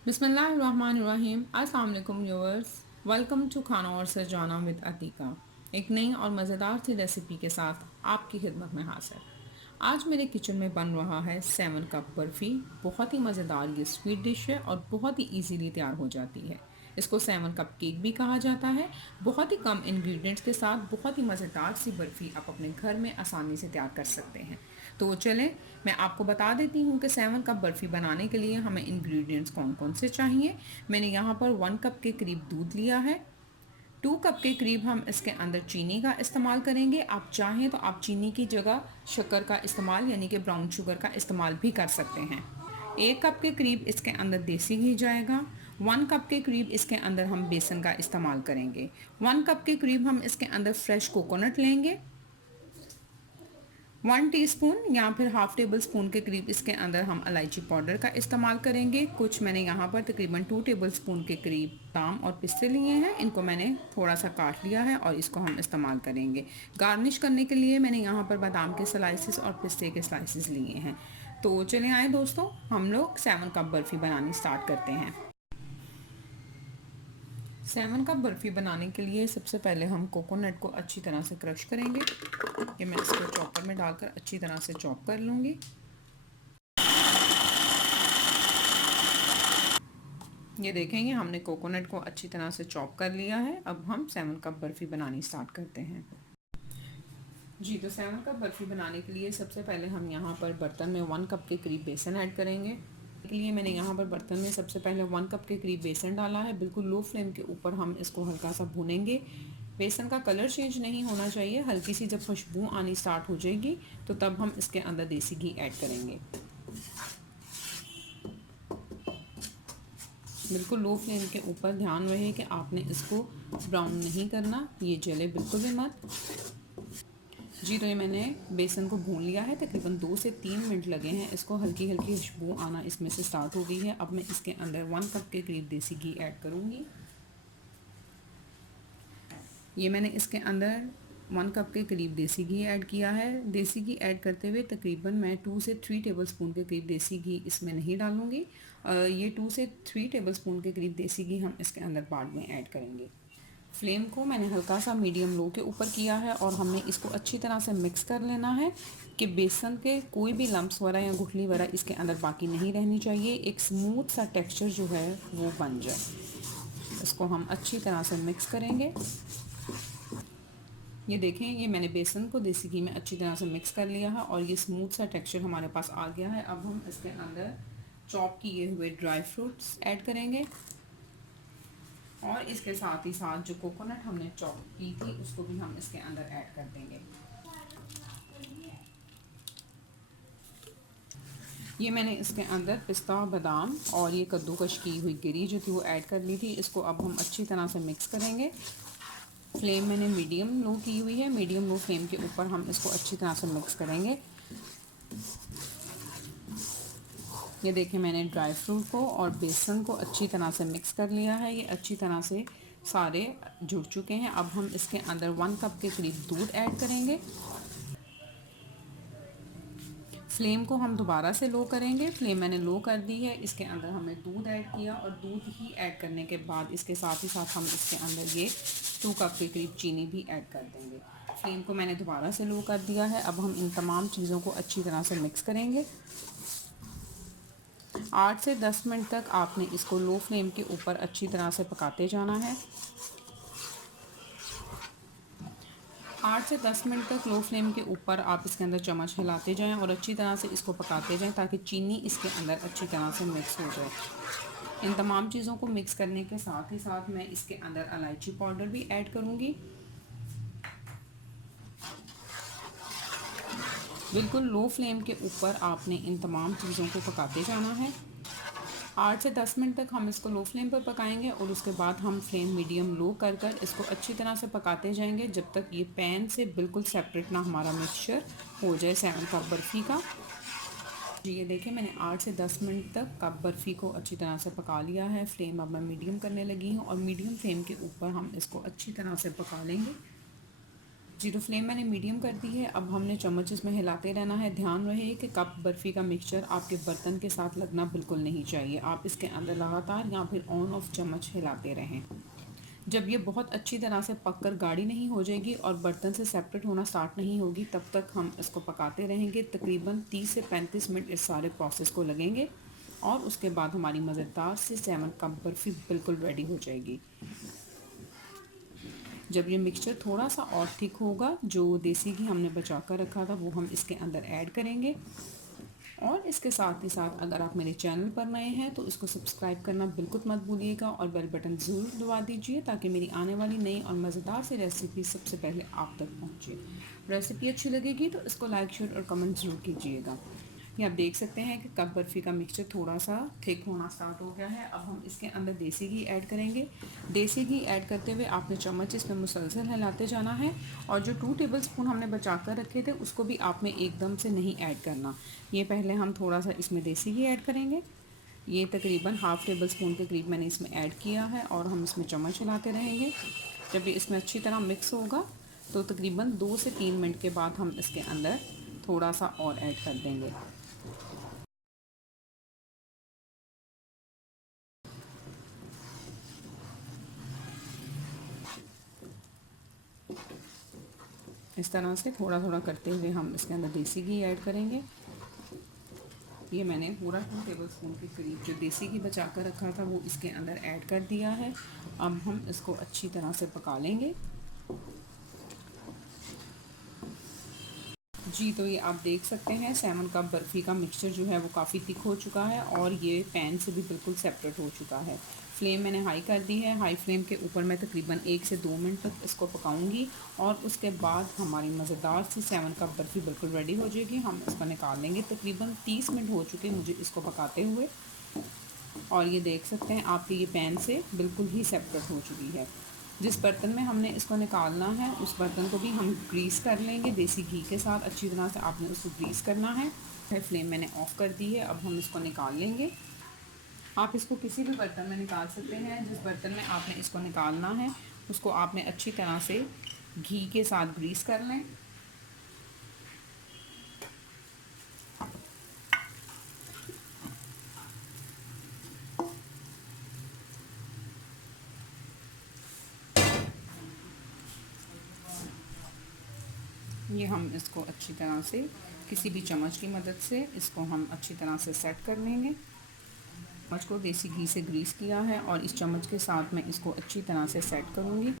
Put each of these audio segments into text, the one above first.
बिस्मिल्लाहिर्रहमानिर्रहीम। अस्सलाम वालेकुम व्यूअर्स, वेलकम टू खाना और सजाना विद अतीका। एक नई और मज़ेदार सी रेसिपी के साथ आपकी खिदमत में हाजिर। आज मेरे किचन में बन रहा है 7 कप बर्फ़ी। बहुत ही मज़ेदार ये स्वीट डिश है और बहुत ही इजीली तैयार हो जाती है। इसको 7 कप केक भी कहा जाता है। बहुत ही कम इंग्रेडिएंट्स के साथ बहुत ही मज़ेदार सी बर्फ़ी आप अपने घर में आसानी से तैयार कर सकते हैं। तो चलें, मैं आपको बता देती हूँ कि 7 कप बर्फ़ी बनाने के लिए हमें इंग्रेडिएंट्स कौन कौन से चाहिए। मैंने यहाँ पर 1 कप के करीब दूध लिया है। 2 कप के करीब हम इसके अंदर चीनी का इस्तेमाल करेंगे। आप चाहें तो आप चीनी की जगह शक्कर का इस्तेमाल यानी कि ब्राउन शुगर का इस्तेमाल भी कर सकते हैं। 1 कप के करीब इसके अंदर देसी घी जाएगा। 1 कप के करीब इसके अंदर हम बेसन का इस्तेमाल करेंगे। 1 कप के करीब हम इसके अंदर फ्रेश कोकोनट लेंगे। 1 टीस्पून या फिर हाफ़ टेबल स्पून के करीब इसके अंदर हम इलायची पाउडर का इस्तेमाल करेंगे। कुछ मैंने यहाँ पर तकरीबन 2 टेबल स्पून के करीब बादाम और पिस्ते लिए हैं। इनको मैंने थोड़ा सा काट लिया है और इसको हम इस्तेमाल करेंगे। गार्निश करने के लिए मैंने यहाँ पर बादाम के स्लाइसेस और पिस्ते के स्लाइसेस लिए हैं। तो चले आए दोस्तों, हम लोग 7 कप बर्फ़ी बनानी स्टार्ट करते हैं। 7 कप बर्फ़ी बनाने के लिए सबसे पहले हम कोकोनट को अच्छी तरह से क्रश करेंगे। कि मैं इसको चॉपर में डालकर अच्छी तरह से चॉप कर लूँगी। ये देखेंगे हमने कोकोनट को अच्छी तरह से चॉप कर लिया है। अब हम 7 कप बर्फ़ी बनानी स्टार्ट करते हैं। जी, तो 7 कप बर्फ़ी बनाने के लिए सबसे पहले हम यहाँ पर बर्तन में 1 कप के करीब बेसन ऐड करेंगे। के लिए मैंने यहाँ पर बर्तन में सबसे पहले 1 कप के करीब बेसन डाला है। बिल्कुल लो फ्लेम के ऊपर हम इसको हल्का सा भूनेंगे। बेसन का कलर चेंज नहीं होना चाहिए। हल्की सी जब खुशबू आनी स्टार्ट हो जाएगी तो तब हम इसके अंदर देसी घी ऐड करेंगे। बिल्कुल लो फ्लेम के ऊपर ध्यान रहे कि आपने इसको ब्राउन नहीं करना, ये जले बिल्कुल भी मत। जी, तो ये मैंने बेसन को भून लिया है। तकरीबन 2 से 3 मिनट लगे हैं इसको। हल्की हल्की खुशबू आना इसमें से स्टार्ट हो गई है। अब मैं इसके अंदर 1 कप के करीब देसी घी ऐड करूँगी। ये मैंने इसके अंदर 1 कप के करीब देसी घी ऐड किया है। देसी घी ऐड करते हुए तकरीबन मैं 2 से 3 टेबल स्पून के करीब देसी घी इसमें नहीं डालूँगी। ये 2 से 3 टेबल स्पून के करीब देसी घी हम इसके अंदर बाद में ऐड करेंगे। फ्लेम को मैंने हल्का सा मीडियम लो के ऊपर किया है और हमने इसको अच्छी तरह से मिक्स कर लेना है कि बेसन के कोई भी लम्प्स वगैरह या गुठली वगैरह इसके अंदर बाकी नहीं रहनी चाहिए। एक स्मूथ सा टेक्सचर जो है वो बन जाए। इसको हम अच्छी तरह से मिक्स करेंगे। ये देखें, ये मैंने बेसन को देसी घी में अच्छी तरह से मिक्स कर लिया है और ये स्मूथ सा टेक्सचर हमारे पास आ गया है। अब हम इसके अंदर चॉप किए हुए ड्राई फ्रूट्स ऐड करेंगे और इसके साथ ही साथ जो कोकोनट हमने चॉप की थी उसको भी हम इसके अंदर ऐड कर देंगे। ये मैंने इसके अंदर पिस्ता, बादाम और ये कद्दूकश की हुई गिरी जो थी वो ऐड कर ली थी। इसको अब हम अच्छी तरह से मिक्स करेंगे। फ्लेम मैंने मीडियम लो की हुई है। मीडियम लो फ्लेम के ऊपर हम इसको अच्छी तरह से मिक्स करेंगे। ये देखें, मैंने ड्राई फ्रूट को और बेसन को अच्छी तरह से मिक्स कर लिया है। ये अच्छी तरह से सारे जुड़ चुके हैं। अब हम इसके अंदर 1 कप के करीब दूध ऐड करेंगे। फ्लेम को हम दोबारा से लो करेंगे। फ्लेम मैंने लो कर दी है। इसके अंदर हमने दूध ऐड किया और दूध ही ऐड करने के बाद इसके साथ ही साथ हम इसके अंदर ये 2 कप के करीब चीनी भी ऐड कर देंगे। फ्लेम को मैंने दोबारा से लो कर दिया है। अब हम इन तमाम चीज़ों को अच्छी तरह से मिक्स करेंगे। 8 से 10 मिनट तक आपने इसको लो फ्लेम के ऊपर अच्छी तरह से पकाते जाना है। 8 से 10 मिनट तक लो फ्लेम के ऊपर आप इसके अंदर चम्मच हिलाते जाएं और अच्छी तरह से इसको पकाते जाएं ताकि चीनी इसके अंदर अच्छी तरह से मिक्स हो जाए। इन तमाम चीज़ों को मिक्स करने के साथ ही साथ मैं इसके अंदर इलायची पाउडर भी ऐड करूँगी। बिल्कुल लो फ्लेम के ऊपर आपने इन तमाम चीज़ों को पकाते जाना है। 8 से 10 मिनट तक हम इसको लो फ्लेम पर पकाएंगे और उसके बाद हम फ्लेम मीडियम लो कर कर इसको अच्छी तरह से पकाते जाएंगे जब तक ये पैन से बिल्कुल सेपरेट ना हमारा मिक्सचर हो जाए 7 कप बर्फ़ी का। जी, ये देखिए, मैंने 8 से 10 मिनट तक कप बर्फ़ी को अच्छी तरह से पका लिया है। फ्लेम अब मैं मीडियम करने लगी हूँ और मीडियम फ्लेम के ऊपर हम इसको अच्छी तरह से पका लेंगे। जी, तो फ्लेम मैंने मीडियम कर दी है। अब हमने चम्मच इसमें हिलाते रहना है। ध्यान रहे कि कप बर्फ़ी का मिक्सचर आपके बर्तन के साथ लगना बिल्कुल नहीं चाहिए। आप इसके अंदर लगातार या फिर ऑन ऑफ चम्मच हिलाते रहें। जब ये बहुत अच्छी तरह से पककर गाढ़ी नहीं हो जाएगी और बर्तन से सेपरेट होना स्टार्ट नहीं होगी, तब तक हम इसको पकाते रहेंगे। तकरीबन 30 से 35 मिनट इस सारे प्रोसेस को लगेंगे और उसके बाद हमारी मज़ेदार सी 7 कप बर्फ़ी बिल्कुल रेडी हो जाएगी। जब ये मिक्सचर थोड़ा सा और थिक होगा, जो देसी घी हमने बचा कर रखा था वो हम इसके अंदर ऐड करेंगे। और इसके साथ ही साथ अगर आप मेरे चैनल पर नए हैं तो इसको सब्सक्राइब करना बिल्कुल मत भूलिएगा और बेल बटन ज़रूर दबा दीजिए ताकि मेरी आने वाली नई और मज़ेदार सी रेसिपी सबसे पहले आप तक पहुंचे। रेसिपी अच्छी लगेगी तो इसको लाइक शेयर और कमेंट ज़रूर कीजिएगा। ये आप देख सकते हैं कि कप बर्फ़ी का मिक्सचर थोड़ा सा थिक होना स्टार्ट हो गया है। अब हम इसके अंदर देसी घी ऐड करेंगे। देसी घी ऐड करते हुए आपने चम्मच इसमें मुसलसल हिलाते जाना है और जो 2 टेबलस्पून हमने बचा कर रखे थे उसको भी आपने एकदम से नहीं ऐड करना। ये पहले हम थोड़ा सा इसमें देसी घी ऐड करेंगे। ये तकरीबन हाफ़ टेबल स्पून के करीब मैंने इसमें ऐड किया है और हम इसमें चम्मच हिलाते रहेंगे। जब ये इसमें अच्छी तरह मिक्स होगा तो तकरीबन 2 से 3 मिनट के बाद हम इसके अंदर थोड़ा सा और ऐड कर देंगे। इस तरह से थोड़ा थोड़ा करते हुए हम इसके अंदर देसी घी ऐड करेंगे। ये मैंने पूरा 2 टेबलस्पून के करीब जो देसी घी बचा कर रखा था वो इसके अंदर ऐड कर दिया है। अब हम इसको अच्छी तरह से पका लेंगे। जी, तो ये आप देख सकते हैं 7 कप बर्फ़ी का मिक्सचर जो है वो काफ़ी थिक हो चुका है और ये पैन से भी बिल्कुल सेपरेट हो चुका है। फ्लेम मैंने हाई कर दी है। हाई फ्लेम के ऊपर मैं तकरीबन 1 से 2 मिनट तक इसको पकाऊंगी और उसके बाद हमारी मज़ेदार सी 7 कप बर्फ़ी बिल्कुल रेडी हो जाएगी। हम इसको निकाल लेंगे। तकरीबन 30 मिनट हो चुके मुझे इसको पकाते हुए और ये देख सकते हैं आपके ये पैन से बिल्कुल ही सेपरेट हो चुकी है। जिस बर्तन में हमने इसको निकालना है उस बर्तन को भी हम ग्रीस कर लेंगे देसी घी के साथ। अच्छी तरह से आपने उसको ग्रीस करना है। फ्लेम मैंने ऑफ़ कर दी है। अब हम इसको निकाल लेंगे। आप इसको किसी भी बर्तन में निकाल सकते हैं। जिस बर्तन में आपने इसको निकालना है उसको आपने अच्छी तरह से घी के साथ ग्रीस कर लें। ये हम इसको अच्छी तरह से किसी भी चम्मच की मदद से इसको हम अच्छी तरह से सेट कर लेंगे। चम्मच को देसी घी से ग्रीस किया है और इस चम्मच के साथ मैं इसको अच्छी तरह से सेट करूँगी।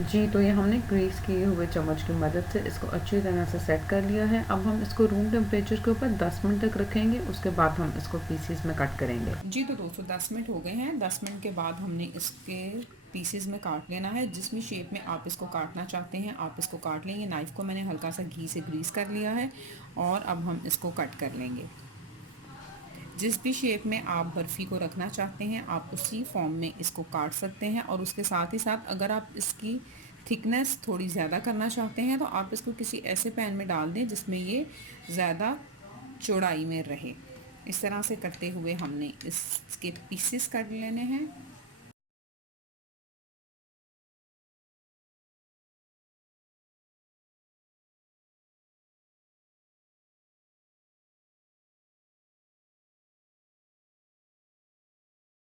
जी, तो ये हमने ग्रीस किए हुए चम्मच की मदद से इसको अच्छी तरह से सेट कर लिया है। अब हम इसको रूम टेम्परेचर के ऊपर 10 मिनट तक रखेंगे। उसके बाद हम इसको पीसेस में कट करेंगे। जी, तो दोस्तों 10 मिनट हो गए हैं। 10 मिनट के बाद हमने इसके पीसेस में काट लेना है। जिस भी शेप में आप इसको काटना चाहते हैं आप इसको काट लेंगे। नाइफ़ को मैंने हल्का सा घी से ग्रीस कर लिया है और अब हम इसको कट कर लेंगे। जिस भी शेप में आप बर्फ़ी को रखना चाहते हैं आप उसी फॉर्म में इसको काट सकते हैं। और उसके साथ ही साथ अगर आप इसकी थिकनेस थोड़ी ज़्यादा करना चाहते हैं तो आप इसको किसी ऐसे पैन में डाल दें जिसमें ये ज़्यादा चौड़ाई में रहे। इस तरह से करते हुए हमने इसके पीसेस काट लेने हैं।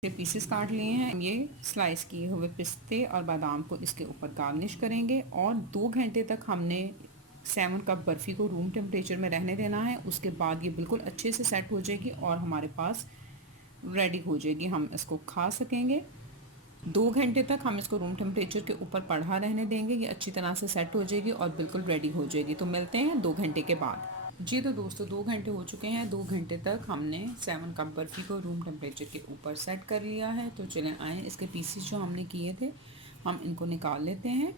के पीसेस काट लिए हैं। ये स्लाइस किए हुए पिस्ते और बादाम को इसके ऊपर गार्निश करेंगे और 2 घंटे तक हमने 7 कप बर्फ़ी को रूम टेम्परेचर में रहने देना है। उसके बाद ये बिल्कुल अच्छे से सेट हो जाएगी और हमारे पास रेडी हो जाएगी। हम इसको खा सकेंगे। 2 घंटे तक हम इसको रूम टेम्परेचर के ऊपर पड़ा रहने देंगे। ये अच्छी तरह से सेट हो जाएगी और बिल्कुल रेडी हो जाएगी। तो मिलते हैं 2 घंटे के बाद। जी, तो दोस्तों 2 घंटे हो चुके हैं। 2 घंटे तक हमने 7 कप बर्फ़ी को रूम टेम्परेचर के ऊपर सेट कर लिया है। तो चलें आएँ इसके पीसेस जो हमने किए थे हम इनको निकाल लेते हैं।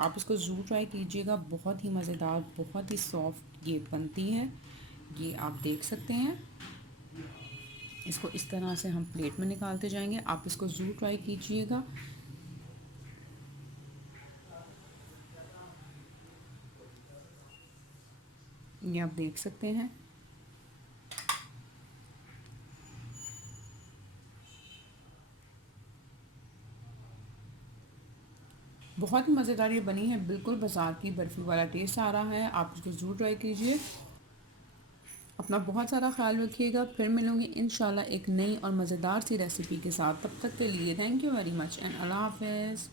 आप इसको ज़रूर ट्राई कीजिएगा। बहुत ही मज़ेदार बहुत ही सॉफ्ट ये बनती है। ये आप देख सकते हैं। इसको इस तरह से हम प्लेट में निकालते जाएंगे। आप इसको ज़रूर ट्राई कीजिएगा। ये आप देख सकते हैं। बहुत मज़ेदार ये बनी है, बिल्कुल बाज़ार की बर्फ़ी वाला टेस्ट आ रहा है। आप इसको ज़रूर ट्राई कीजिए। अपना बहुत सारा ख्याल रखिएगा। फिर मिलूँगी इंशाल्लाह एक नई और मज़ेदार सी रेसिपी के साथ। तब तक के लिए thank you very much and अल्लाह हाफ़िज़।